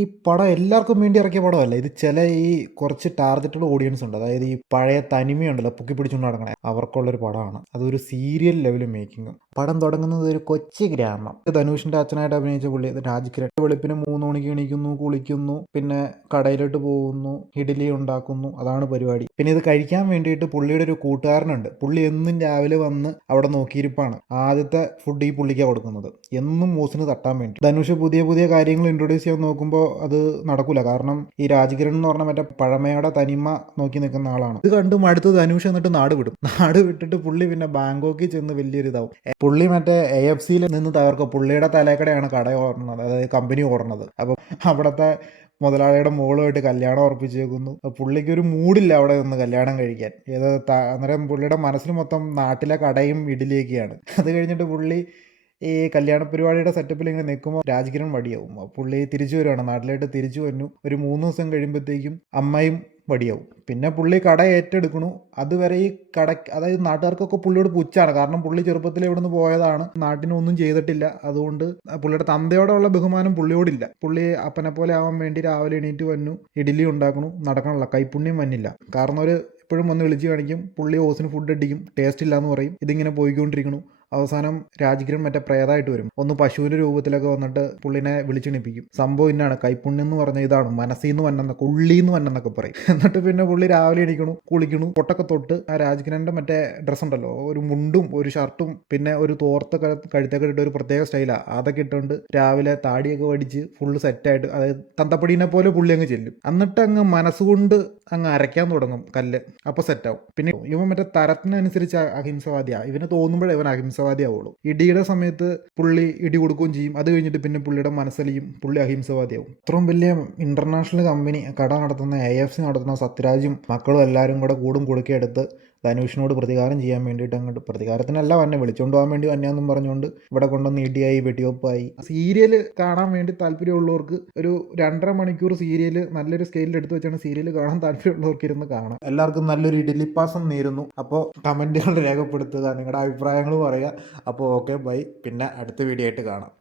ഈ പടം എല്ലാവർക്കും വേണ്ടി ഇറക്കിയ പടമല്ല. ഇത് ചില ഈ കുറച്ച് ടാർഗറ്റഡ് ഓഡിയൻസ് ഉണ്ട്. അതായത് ഈ പഴയ തനിമയുണ്ടല്ലോ പൊക്കി പിടിച്ചുകൊണ്ട് നടക്കണേ, അവർക്കുള്ളൊരു പടമാണ്. അതൊരു സീരിയൽ ലെവൽ മേക്കിങ്ങും. പടം തുടങ്ങുന്നത് ഒരു കൊച്ചു ഗ്രാമം. ധനുഷിന്റെ അച്ഛനായിട്ട് അഭിനയിച്ച പുള്ളി രാജ്കിരൺ വെളുപ്പിന് 3 മണിക്ക് എണീക്കുന്നു, കുളിക്കുന്നു, പിന്നെ കടയിലോട്ട് പോകുന്നു, ഇഡ്ഡലി ഉണ്ടാക്കുന്നു. അതാണ് പരിപാടി. പിന്നെ ഇത് കഴിക്കാൻ വേണ്ടിയിട്ട് പുള്ളിയുടെ ഒരു കൂട്ടുകാരനുണ്ട്. പുള്ളി എന്നും രാവിലെ വന്ന് അവിടെ നോക്കിയിരിപ്പാണ്. ആദ്യത്തെ ഫുഡ് ഈ പുള്ളിക്കാണ് കൊടുക്കുന്നത്, എന്നും മൂസിന് തട്ടാൻ വേണ്ടി. ധനുഷ് പുതിയ പുതിയ കാര്യങ്ങൾ ഇൻട്രൊഡ്യൂസ് ചെയ്യാൻ നോക്കുമ്പോൾ അത് നടക്കൂല. കാരണം ഈ രാജ്കിരൺ എന്ന് പറഞ്ഞ മറ്റേ പഴമയുടെ തനിമ നോക്കി നിൽക്കുന്ന ആളാണ്. ഇത് കണ്ട് മടുത്ത് ധനുഷ് എന്നിട്ട് നാട് വിടും. നാട് വിട്ടിട്ട് പുള്ളി പിന്നെ ബാങ്കോക്കിൽ ചെന്ന് വലിയൊരു ഇതാവും. പുള്ളി മറ്റേ AFCയിൽ നിന്ന് തകർക്കും. പുള്ളിയുടെ തലേക്കടെയാണ് കട ഓടുന്നത്, അതായത് കമ്പനി ഓടുന്നത്. അപ്പം അവിടുത്തെ മുതലാളിയുടെ മോളുമായിട്ട് കല്യാണം ഉറപ്പിച്ചേക്കുന്നു. പുള്ളിക്ക് ഒരു മൂഡില്ല അവിടെ നിന്ന് കല്യാണം കഴിക്കാൻ. അന്നേരം പുള്ളിയുടെ മനസ്സിൽ മൊത്തം നാട്ടിലെ കടയും ഇഡ്ഡലിയൊക്കെയാണ്. അത് കഴിഞ്ഞിട്ട് പുള്ളി ഈ കല്യാണ പരിപാടിയുടെ സെറ്റപ്പിൽ ഇങ്ങനെ നിൽക്കുമ്പോൾ രാജ്കിരൺ വടിയാവും. പുള്ളി തിരിച്ചു വരുവാണ്, നാട്ടിലായിട്ട് തിരിച്ചു വന്നു. ഒരു 3 ദിവസം കഴിയുമ്പോഴത്തേക്കും അമ്മയും വടിയാവും. പിന്നെ പുള്ളി കട ഏറ്റെടുക്കണു. അതുവരെ ഈ കട, അതായത് നാട്ടുകാർക്കൊക്കെ പുള്ളിയോട് പുച്ഛാണ്. കാരണം പുള്ളി ചെറുപ്പത്തിൽ ഇവിടെ നിന്ന് പോയതാണ്, നാട്ടിനൊന്നും ചെയ്തിട്ടില്ല. അതുകൊണ്ട് പുള്ളിയുടെ തന്തയോടുള്ള ബഹുമാനം പുള്ളിയോടില്ല. പുള്ളി അപ്പനെ പോലെ ആവാൻ വേണ്ടി രാവിലെ എണീറ്റ് വന്നു, ഇഡ്ഡലി ഉണ്ടാക്കണു, നടക്കണമല്ല, കൈപ്പുണ്യം വന്നില്ല. കാരണം ഒരു എപ്പോഴും വന്ന് വിളിച്ച് കാണിക്കും. പുള്ളി ഓസിന് ഫുഡ് അടിക്കും, ടേസ്റ്റ് ഇല്ല എന്ന് പറയും. ഇതിങ്ങനെ പോയിക്കൊണ്ടിരിക്കണു. അവസാനം രാജ്കിരൺ മറ്റേ പ്രേതമായിട്ട് വരും. ഒന്ന് പശുവിൻ്റെ രൂപത്തിലൊക്കെ വന്നിട്ട് പുള്ളിനെ വിളിച്ചെണിപ്പിക്കും. സംഭവം ഇന്നാണ്, കൈപ്പുണ്യം എന്ന് പറഞ്ഞ ഇതാണ്, മനസ്സിൽ നിന്ന് വന്നെന്നൊക്കെ, ഉള്ളിൽ നിന്ന് വന്നെന്നൊക്കെ പറയും. എന്നിട്ട് പിന്നെ പുള്ളി രാവിലെ എണീക്കണു, കുളിക്കണു, പൊട്ടൊക്കെ തൊട്ട് ആ രാജ്കിരൻ്റെ മറ്റേ ഡ്രസ്സ് ഉണ്ടല്ലോ, ഒരു മുണ്ടും ഒരു ഷർട്ടും പിന്നെ ഒരു തോർത്ത് കഴുത്തൊക്കെ ഇട്ട് ഒരു പ്രത്യേക സ്റ്റൈലാണ്, അതൊക്കെ ഇട്ടുകൊണ്ട് രാവിലെ താടിയൊക്കെ വടിച്ച് ഫുള്ള് സെറ്റായിട്ട്, അതായത് തന്തപ്പടീനെ പോലെ പുള്ളി അങ്ങ് ചെല്ലും. എന്നിട്ട് അങ്ങ് മനസ്സുകൊണ്ട് അങ്ങ് അരയ്ക്കാൻ തുടങ്ങും കല്ല്. അപ്പോൾ സെറ്റാവും. പിന്നെ ഇവൻ മറ്റേ തരത്തിനനുസരിച്ച് അഹിംസവാദിയാണ്. ഇവന് തോന്നുമ്പോഴേ ഇവൻ അഹിംസവാദിയാവുള്ളൂ. ഇടിയുടെ സമയത്ത് പുള്ളി ഇടി കൊടുക്കുകയും ചെയ്യും. അത് കഴിഞ്ഞിട്ട് പിന്നെ പുള്ളിയുടെ മനസ്സലിയും, പുള്ളി അഹിംസവാദിയാവും. ഇത്രയും വലിയ ഇന്റർനാഷണൽ കമ്പനി കട നടത്തുന്ന AFC നടത്തുന്ന സത്യരാജും മക്കളും എല്ലാവരും കൂടെ കൂടും കുടുക്കിയെടുത്ത് ധനുഷിനോട് പ്രതികാരം ചെയ്യാൻ വേണ്ടിയിട്ട് അങ്ങോട്ട്, പ്രതികാരത്തിനല്ല വന്നെ, വിളിച്ചുകൊണ്ട് പോകാൻ വേണ്ടി വന്നെയെന്നും പറഞ്ഞുകൊണ്ട് ഇവിടെ കൊണ്ടുവന്ന് ഇടിയായി വെടിവെപ്പായി. സീരിയൽ കാണാൻ വേണ്ടി താല്പര്യമുള്ളവർക്ക് ഒരു 2.5 മണിക്കൂർ സീരിയൽ നല്ലൊരു സ്കെയിലിൽ എടുത്ത് വെച്ചാണ് സീരിയൽ കാണാൻ താല്പര്യമുള്ളവർക്ക് ഇരുന്ന് കാണാം. എല്ലാവർക്കും നല്ലൊരു ഇഡലിപ്പാസം നേരുന്നു. അപ്പോൾ കമൻറ്റുകൾ രേഖപ്പെടുത്തുക, നിങ്ങളുടെ അഭിപ്രായങ്ങൾ പറയുക. അപ്പോൾ ഓക്കെ, ബൈ. പിന്നെ അടുത്ത വീഡിയോ ആയിട്ട് കാണാം.